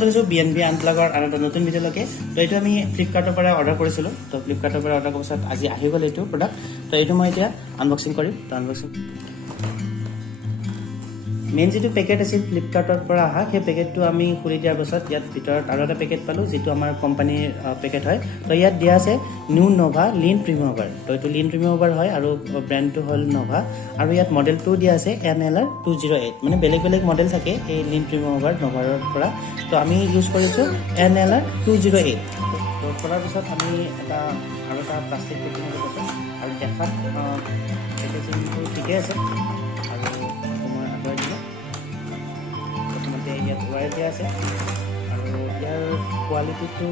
জনাইছোঁ BNB আনপ্লাগৰ আৰু এটা নতুন ভিডিঅ'লৈকে। তো এইটো আমি ফ্লিপকাৰ্টৰ পৰা অৰ্ডাৰ কৰিছিলোঁ। তো ফ্লিপকাৰ্টৰ পৰা অৰ্ডাৰ কৰাৰ পাছত আজি আহি গ'ল এইটো প্ৰডাক্ট। তো এইটো মই এতিয়া আনবক্সিং কৰিম। তো আনবক্সিং মেইন যিটো পেকেট আছিল ফ্লিপকাৰ্টৰ পৰা অহা, সেই পেকেটটো আমি খুলি দিয়াৰ পাছত ইয়াত ভিতৰত আৰু এটা পেকেট পালোঁ, যিটো আমাৰ কোম্পানীৰ পেকেট হয়। তো ইয়াত দিয়া আছে নিউ নভা লিন প্ৰিমিয়াৰ। তো এইটো লিন প্ৰিমিয়াৰ হয় আৰু ব্ৰেণ্ডটো হ'ল নভা। আৰু ইয়াত মডেলটো দিয়া আছে NLR 208, মানে বেলেগ বেলেগ মডেল থাকে এই লিন প্ৰিমিয়াৰ নভাৰ পৰা। তো আমি ইউজ কৰিছোঁ NLR 208। তো কৰাৰ পিছত আমি আৰু এটা প্লাষ্টিক পেকিং কৰিছোঁ আৰু দেখাত পেকেজিংটো ঠিকে আছে। আৰু মই আঁতৰাই দিলোঁ। প্ৰথমতে ইয়াত ৱায়াৰ দিয়া আছে আৰু ইয়াৰ কোৱালিটিটো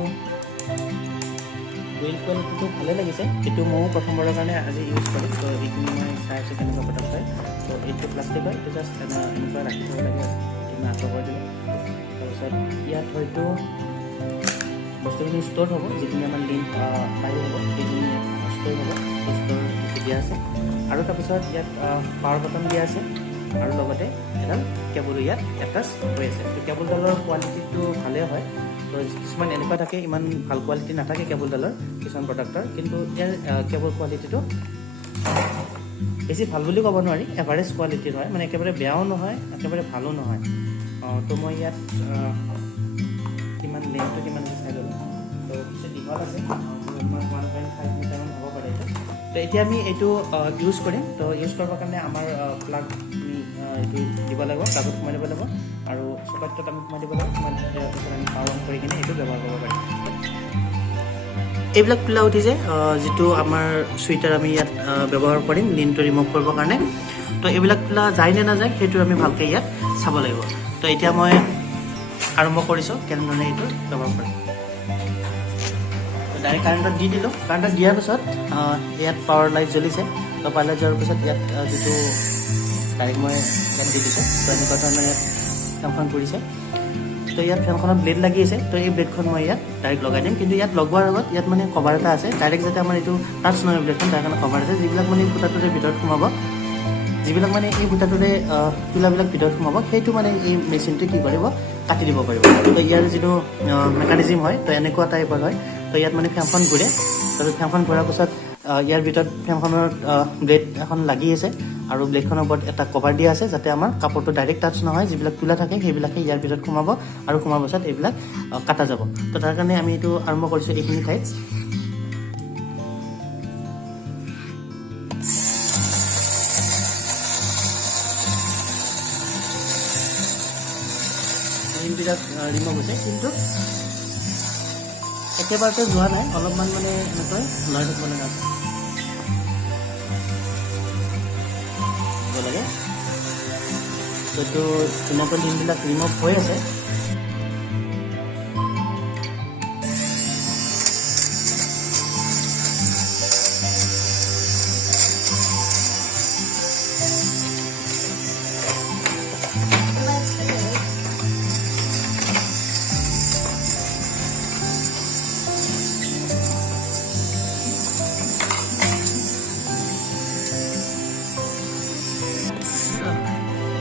ভালে লাগিছে। এইটো ময়ো প্ৰথমবাৰৰ কাৰণে আজি ইউজ কৰিম। তো এইখিনি মই চাই আছোঁ কেনেকুৱা প্ৰডাক্ট হয়। তো এইটো প্লাষ্টিক হয়, এইটো জাষ্ট এনেকুৱা ৰাখি থ'ব লাগে আৰু এইটো মই আঁতৰ কৰি দিলোঁ। তাৰপিছত ইয়াত হয়তো বস্তুখিনি ষ্ট'ৰ হ'ব, যিখিনি আমাৰ লিংক পাই হ'ব সেইখিনি ষ্ট'ৰ হ'ব। ষ্ট'ৰ দিয়া আছে আৰু তাৰপিছত ইয়াত পাৱাৰ বাটন দিয়া আছে আৰু লগতে এডাল কেবলো ইয়াত এটাচ হৈ আছে। তো কেবলডালৰ কোৱালিটিটো ভালেই হয়। তো কিছুমান এনেকুৱা থাকে, ইমান ভাল কোৱালিটি নাথাকে কেবলডালৰ কিছুমান প্ৰডাক্টৰ, কিন্তু ইয়াৰ কেবল কোৱালিটিটো বেছি ভাল বুলি ক'ব নোৱাৰি, এভাৰেজ কোৱালিটিৰ হয়। মানে একেবাৰে বেয়াও নহয়, একেবাৰে ভালো নহয়। তো মই ইয়াত কিমান লেন্থটো কিমান চাই ল'লোঁ। তো কিছু দীঘল আছে, 1.5 মিটাৰমান হ'ব পাৰে এইটো। তো এতিয়া আমি এইটো ইউজ কৰিম। তো ইউজ কৰিবৰ কাৰণে আমাৰ প্লাগ এইটো দিব লাগিব, প্লাগত সোমাই দিব লাগিব আৰু চকেটত আমি সোমাই দিব লাগিব। তাৰপিছত আমি পাৱাৰ অন কৰি কিনে এইটো ব্যৱহাৰ কৰিব পাৰিম। এইবিলাক খোলা উঠিছে, যিটো আমাৰ চুইটাৰ আমি ইয়াত ব্যৱহাৰ কৰিম লিনটো ৰিমুভ কৰিবৰ কাৰণে। তো এইবিলাক খোলা যায় নে নাযায় সেইটো আমি ভালকৈ ইয়াত চাব লাগিব। তো এতিয়া মই আৰম্ভ কৰিছোঁ কেনেধৰণে এইটো ব্যৱহাৰ কৰিম। ডাইৰেক্ট কাৰেণ্টত দি দিলোঁ। কাৰেণ্টত দিয়াৰ পিছত ইয়াত পাৱাৰ লাইট জ্বলিছে। তো পাৱাৰ লাইট যোৱাৰ পিছত ইয়াত যিটো ডাইৰেক্ট মই ইয়াত দি দিছোঁ। তো এনেকুৱা ধৰণৰ ইয়াত ফেনখন পৰিছে। তো ইয়াত ফেনখনত ব্লেড লাগি আছে। তো এই ব্লেডখন মই ইয়াত ডাইৰেক্ট লগাই দিম। কিন্তু ইয়াত লগোৱাৰ আগত ইয়াত মানে কভাৰ এটা আছে, ডাইৰেক্ট যাতে আমাৰ এইটো টাচ নহয় ব্লেডখন, তাৰ কাৰণে কভাৰ আছে, যিবিলাক মানে ফুটাটোৰে ভিতৰত সোমাব, যিবিলাক মানে এই ফুটাটোৰে তুলাবিলাক ভিতৰত সোমাব, সেইটো মানে এই মেচিনটোৱে কি কৰিব, কাটি দিব পাৰিব। তো ইয়াৰ যিটো মেকানিজিম হয়, তো এনেকুৱা টাইপৰ হয়। তো ইয়াত মানে ফেনখন ঘূৰে। তাৰপিছত ফেনখন ঘূৰাৰ পিছত ইয়াৰ ভিতৰত ফেনখনৰ ব্লেড এখন লাগি আছে আৰু ব্লেডখনৰ ওপৰত এটা কভাৰ দিয়া আছে, যাতে আমাৰ কাপোৰটো ডাইৰেক্ট টাচ নহয়, যিবিলাক তোলা থাকে সেইবিলাকে ইয়াৰ ভিতৰত সোমাব আৰু সোমাৰ পাছত এইবিলাক কাটা যাব। তো তাৰ কাৰণে আমি এইটো আৰম্ভ কৰিছোঁ এইখিনি ঠাইত। লিনবিলাক ৰিমুভ হৈছে, কিন্তু একেবাৰতে যোৱা নাই, অলপমান মানে এনেকৈ লৰাই থাকিব লগা আছে লাগে। তো এইটো ধুনীয়াকৈ লিনবিলাক ৰিমুভ হৈ আছে।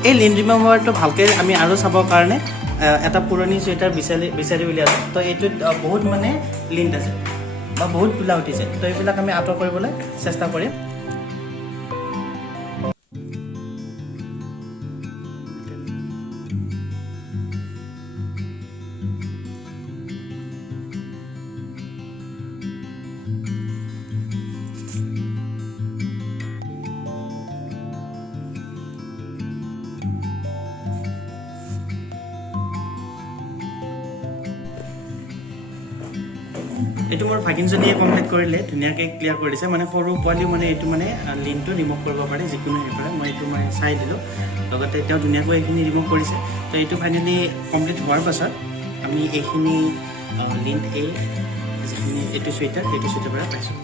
এই লিন ৰিমুভাৰটো ভালকৈ আমি আৰু চাবৰ কাৰণে এটা পুৰণি চুৱেটাৰ বিচাৰি উলিয়ালোঁ। তো এইটোত বহুত মানে লিণ্ট আছে বা বহুত তোলা উঠিছে। তো এইবিলাক আমি আঁতৰ কৰিবলৈ চেষ্টা কৰিম। এইটো মোৰ ভাগিনজনীয়ে কমপ্লিট কৰিলে, ধুনীয়াকৈ ক্লিয়াৰ কৰি দিছে। মানে সৰু পোৱালিও মানে এইটো মানে লিনটো ৰিমুভ কৰিব পাৰে যিকোনো হেৰি পৰা। মই এইটো মই চাই দিলোঁ, লগতে তেওঁ ধুনীয়াকৈ এইখিনি ৰিমুভ কৰিছে। তো এইটো ফাইনেলি কমপ্লিট হোৱাৰ পাছত আমি এইখিনি লিন যিখিনি এইটো চুৱেটাৰ পৰা পাইছোঁ।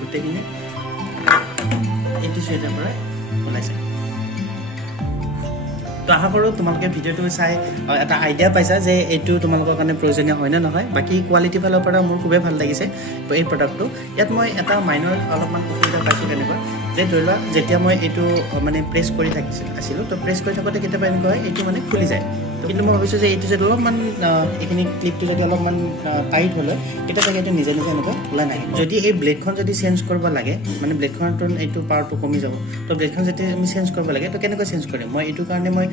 গোটেইখিনি এইটো চুৱেটাৰ পৰা ওলাইছে। তো আশা কৰোঁ তোমালোকে ভিডিঅ'টো চাই এটা আইডিয়া পাইছা যে এইটো তোমালোকৰ কাৰণে প্ৰয়োজনীয় হয় নে নহয়। বাকী কোৱালিটি ফালৰ পৰা মোৰ খুবেই ভাল লাগিছে এই প্ৰডাক্টটো। ইয়াত মই এটা মাইনৰ অলপমান অসুবিধা পাইছোঁ, কেনেকুৱা যে ধৰি লোৱা যেতিয়া মই এইটো মানে প্ৰেছ কৰি আছিলোঁ তো প্ৰেছ কৰি থাকোঁতে কেতিয়াবা এনেকুৱা হয় এইটো মানে খুলি যায় কিন্তু মই ভাবিছোঁ যে এইটো যদি অলপমান এইখিনি ক্লিপটো যদি অলপমান টাইট হ'লে তেতিয়া চাগে এইটো নিজে নিজে এনেকুৱা ওলাই নাহে যদি এই ব্লেডখন যদি চেঞ্জ কৰিব লাগে মানে ব্লেডখনটো এইটো পাৱাৰটো কমি যাব তো ব্লেডখন যদি আমি চেঞ্জ কৰিব লাগে তো কেনেকৈ চেঞ্জ কৰিম মই এইটো কাৰণে মই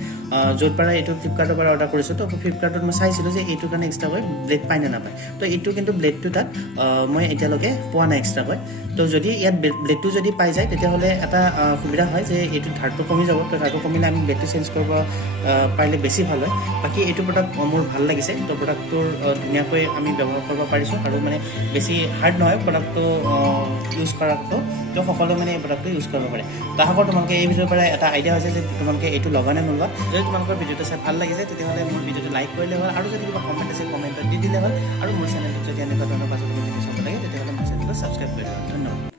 য'ৰ পৰা এইটো ফ্লিপকাৰ্টৰ পৰা অৰ্ডাৰ কৰিছোঁ তো ফ্লিপকাৰ্টত মই চাইছিলোঁ যে এইটোৰ কাৰণে এক্সট্ৰাকৈ ব্লেড পায় নে নাপায় তো এইটো কিন্তু ব্লেডটো তাত মই এতিয়ালৈকে পোৱা নাই এক্সট্ৰাকৈ তো যদি ইয়াত ব্লেডটো যদি পাই যায় তেতিয়াহ'লে এটা সুবিধা হয় যে এইটো ধাৰটো কমি যাব তো ধাৰটো কমিলে আমি ব্লেডটো চেঞ্জ কৰিব পাৰিলে বেছি ভাল হয় বাকী এইটো প্ৰডাক্ট মোৰ ভাল লাগিছে তো প্ৰডাক্টটোৰ ধুনীয়াকৈ আমি ব্যৱহাৰ কৰিব পাৰিছোঁ আৰু মানে বেছি হাৰ্ড নহয় প্ৰডাক্টটো ইউজ কৰাটো তো সকলোৱে মানে এই প্ৰডাক্টটো ইউজ কৰিব পাৰে তো আশা কৰোঁ তোমালোকে এই ভিডিঅ'ৰ পৰা এটা আইডিয়া হৈছে যে তোমালোকে এইটো লগা নে নলোৱা যদি তোমালোকৰ ভিডিঅ'টো চাই ভাল লাগিছে তেতিয়াহ'লে মোৰ ভিডিঅ'টো লাইক কৰিলে হ'ল আৰু যদি কিবা কমেণ্ট আছে কমেণ্টত দি দিলে হ'ল আৰু মোৰ চেনেলটোত যদি এনেকুৱা ধৰণৰ পাছত ভিডিঅ' চাব লাগে তেতিয়াহ'লে মোৰ চেনেলটো ছাবস্ক্ৰাইব কৰি দিবা ধন্যবাদ